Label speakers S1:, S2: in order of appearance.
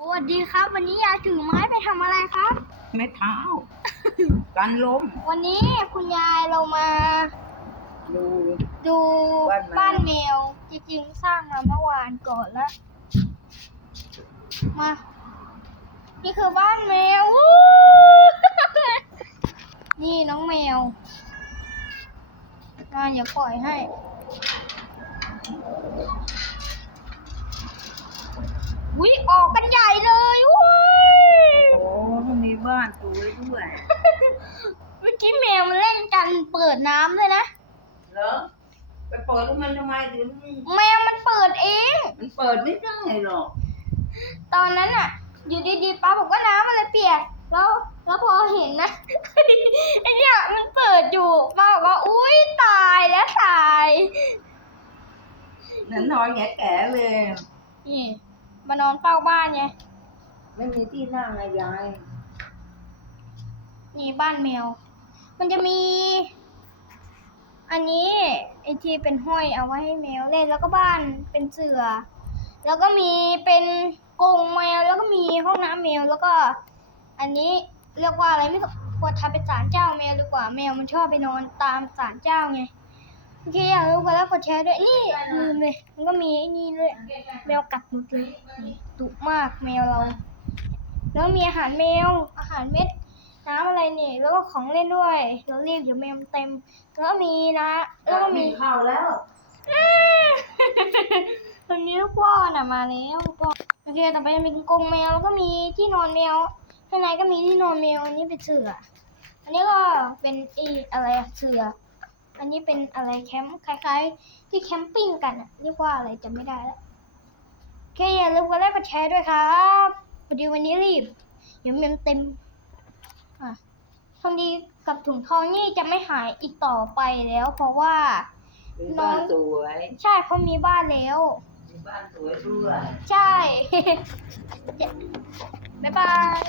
S1: สวัสดีครับ วันนี้ยายถือไม้ไปทำอะไรครับ
S2: ไม้เท้า กันล้ม
S1: วันนี้คุณยายเรามา
S2: ดู
S1: ดู
S2: บ้า
S1: บ้านน
S2: แม
S1: แม
S2: ว
S1: วจริงๆสร้างมาเมื่อวานก่อนแล้วมา นี่คือบ้านแมววู้นี่น้องแมวมาอย่าปล่อยให้ วิออกกันใหญ่เลยวุ้ย
S2: โอ้มีบ้านสวยด้วย
S1: เมื่อกี้แมวมันเล่นกันเปิดน้ำเลยนะ
S2: เหรอ ไปเปิดให้มันทำไมถึง
S1: แมวมันเปิดเอง
S2: มันเปิดไม่ได้หรอก
S1: ตอนนั้นอะอยู่ดีๆป้าบอกว่าน้ำมันเลยเปียก แล้วแล้วพอเห็นนะไอเนี่ยมันเปิดอยู่ป้าบอกว่าอุ้ยตายแล้วตาย
S2: นั่นนอนแก่ๆเลย
S1: นี่มานอนเฝ้าบ้านไง
S2: ไม่มีที่นั่งอะยาย
S1: นี่บ้านแมว มันจะมี อันนี้ไอที่เป็นห้อยเอาไว้ให้แมวเล่นแล้วก็บ้านเป็นเสือ แล้วก็มีเป็นกรงแมวแล้วก็มีห้องน้ำแมวแล้วก็ อันนี้เรียกว่าอะไรไม่รู้ควรทำเป็นศาลเจ้าแมวดีกว่าแมวมันชอบไปนอนตามศาลเจ้าไงโอเคอยากรู้กันแล้วกดแชร์ด้วยนี่ลืมเลยมันก็มีไอ้นี่ด้วยแมวกัดหมดเลยดุมากแมวเรา แล้วมีอาหารแมวอาหารเม็ด น้ำอะไรเนี่ย แล้วก็ของเล่นด้วยเราเรียกเดี๋ยวแมวมันเต็ม แล้วก็มีนะ แล้วก็มี
S2: ข้าวแล้ว
S1: ตอนนี้ลูกพ่อน่ะมาแล้วลูกพ่อโอเคต่อไปจะมีกรงแมวแล้วก็มีที่นอนแมวข้างในก็มีที่นอนแมวอันนี้เป็นเสืออันนี้ก็เป็นอีอะไรอะเสืออันนี้เป็นอะไรแคมป์คล้าย ๆ ที่แคมปิ้งกันอะเรียกว่าอะไรจำไม่ได้แล้วโอเคอย่าลืมกดไลค์กดแชร์ด้วยครับพอดีวันนี้รีบเดี๋ยวเมมเต็มอะ ทองดีกับถุงทองนี่จะไม่หายอีกต่อไปแล้ว เพราะว่า
S2: มีบ้านสวย
S1: ใช่เขามีบ้านแล้ว
S2: มีบ้านสวยด้วย
S1: ใช่ บ๊ายบาย